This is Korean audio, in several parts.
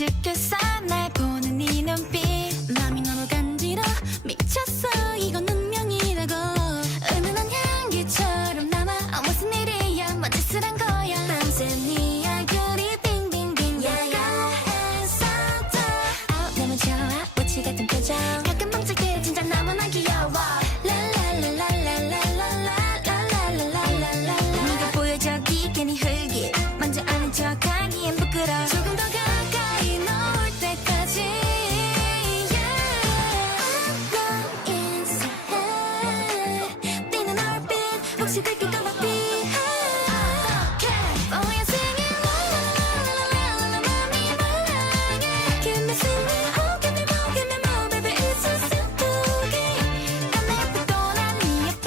지켰어 날 보는 네 눈빛 맘이 너무 간지러 미쳤어 이건 운명이라고 은은한 향기처럼 남아 무슨 일이야 뭔 짓을 한 거야 밤새 네 얼굴이 빙빙빙 야야했었다 너무 좋아 우치 같은 표정 가끔 멈출 때 진짜 너무나 귀여워 네가 보여줬기 괜히 흘기 먼저 아는 척하기엔 부끄러워 조금 더 가까이 놓을 때까지 너 인사해 뛰는 얼빛 혹시 들킬까봐 피해 Oh you're singing la la la la la la 맘이 말랑해 Give me singing oh give me more baby it's a simple game 난 예쁘고 난 네 옆에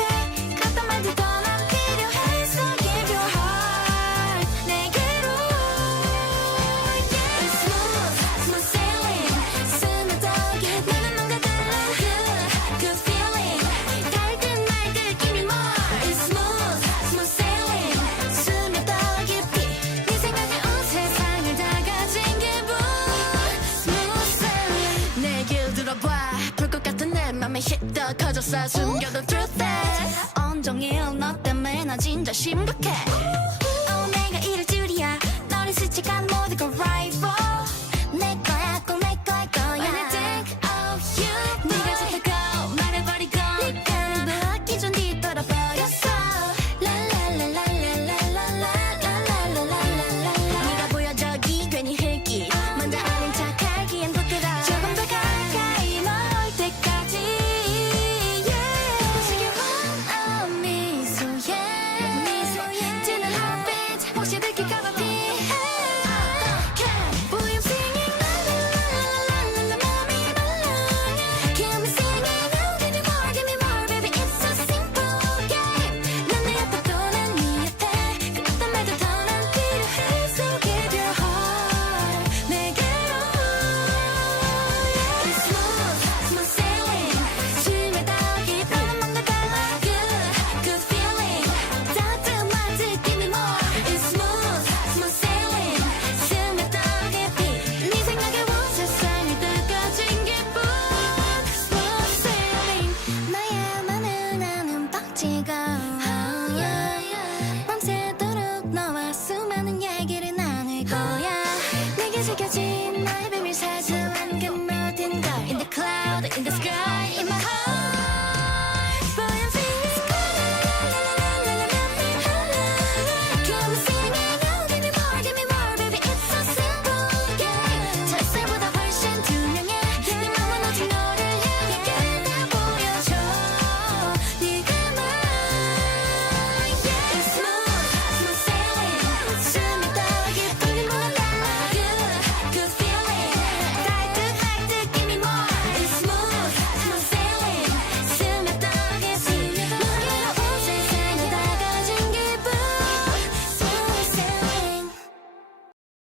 그것도 말도 난 필요해 So give your heart 내게로 yeah. It's smooth smooth sailing 스며들게 나는 뭔가 달라 good feeling 닿을 듯 말 듯 give me more It's smooth smooth sailing 스며더 깊이 네 생각에 온 세상을 다 가진 기분 Smooth sailing 내 길 들어봐 불꽃 같은 내 맘에 hit 더 커졌어 숨겨둔 truth 온종일 너 때문에 나 진짜 심각해 내가 이럴 줄이야 너를 스치간